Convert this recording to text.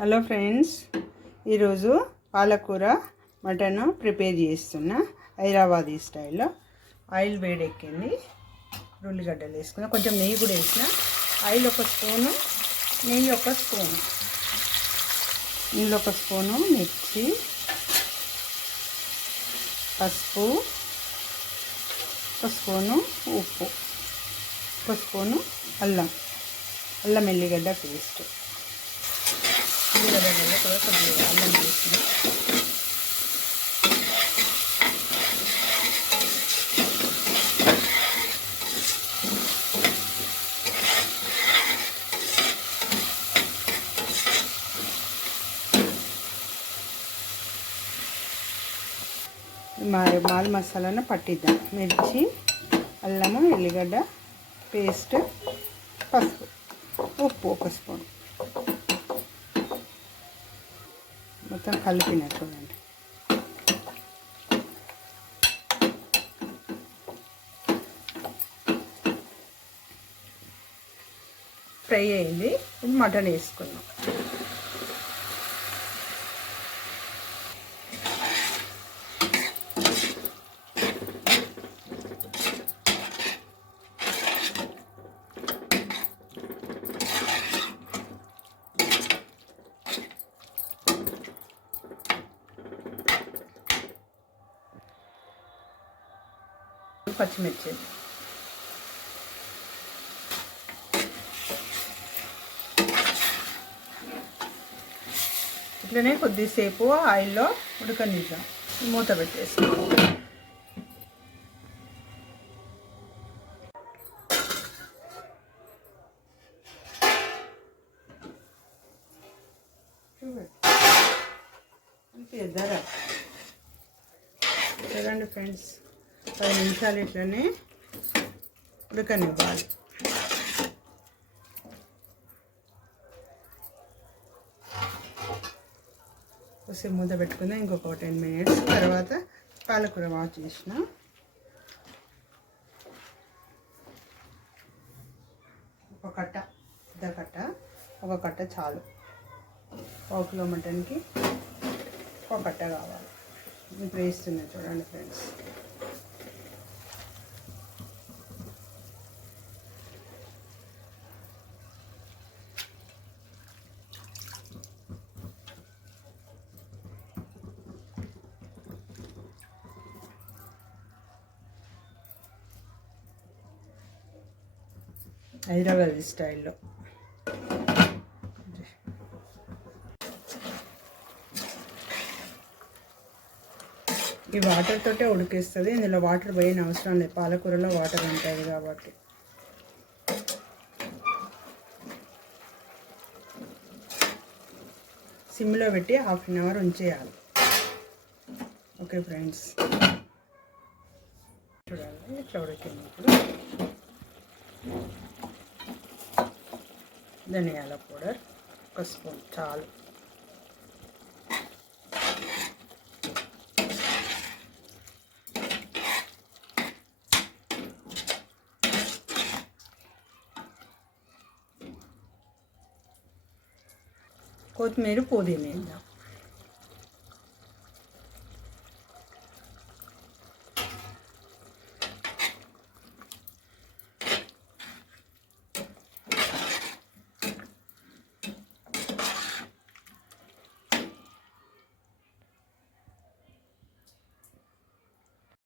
Hello friends, ఈరోజు పాలకూర mutton prepare చేస్తున్నా హైదరాబాదీ స్టైల్లో. ఆయిల్ వేడెక్కింది, ఉల్లిగడ్డలు వేసుకున్నా, కొంచెం నెయ్యి కూడా వేసిన. ఆయిల్ ఒక స్పూను, నెయ్యి ఒక స్పూను, నీళ్ళు ఒక స్పూను, మిర్చి, పసుపు, ఒక స్పూను ఉప్పు, ఒక స్పూను అల్లం ఎల్లిగడ్డ పేస్ట్. ఉల్లిగడ్డలలో కూడా కొద్దిగా అల్లం వేసిన. మాల్ మసాలాను పట్టిద్దాం. మిర్చి, అల్లము, ఎల్లిగడ్డ పేస్ట్, పసుపు, ఉప్పు ఒక స్పూన్, మొత్తం కలిపిన చూడండి. ఫ్రై అయింది. ఇప్పుడు మటన్ వేసుకున్నాం. పచ్చిమిర్చి, ఇట్లనే కొద్దిసేపు ఆయిల్లో ఉడకనిద్దాం. మూత పెట్టేసుకో. చూడండి ఫ్రెండ్స్, 10 నిమిషాలు ఇట్లనే ఉడకనివ్వాలి. కొద్దిసేపు మూత పెట్టుకుందాం. ఇంకొక 10 మినిట్స్ తర్వాత పాలకూర వాష్ చేసిన. ఒక కట్ట, పెద్ద కట్ట, ఒక కట్ట చాలు. 1 కిలో మటన్కి 1 కట్ట కావాలి. ఇప్పుడు వేస్తున్నాయి చూడండి ఫ్రెండ్స్. హైదరాబాద్ స్టైల్లో. ఈ వాటర్ తోటే ఉడికిస్తుంది. ఇందులో వాటర్ పోయిన అవసరం లేదు, పాలకూరలో వాటర్ ఉంటుంది కాబట్టి. సిమ్లో పెట్టి 1/2 అవర్ ఉంచేయాలి. ఓకే ఫ్రెండ్స్, చూడండి ఇట్లా ఉడికింది. ఇప్పుడు ధనియాల పౌడర్ 1 స్పూన్ చాలు. కొత్తిమీర, పుదీనా వేద్దాం.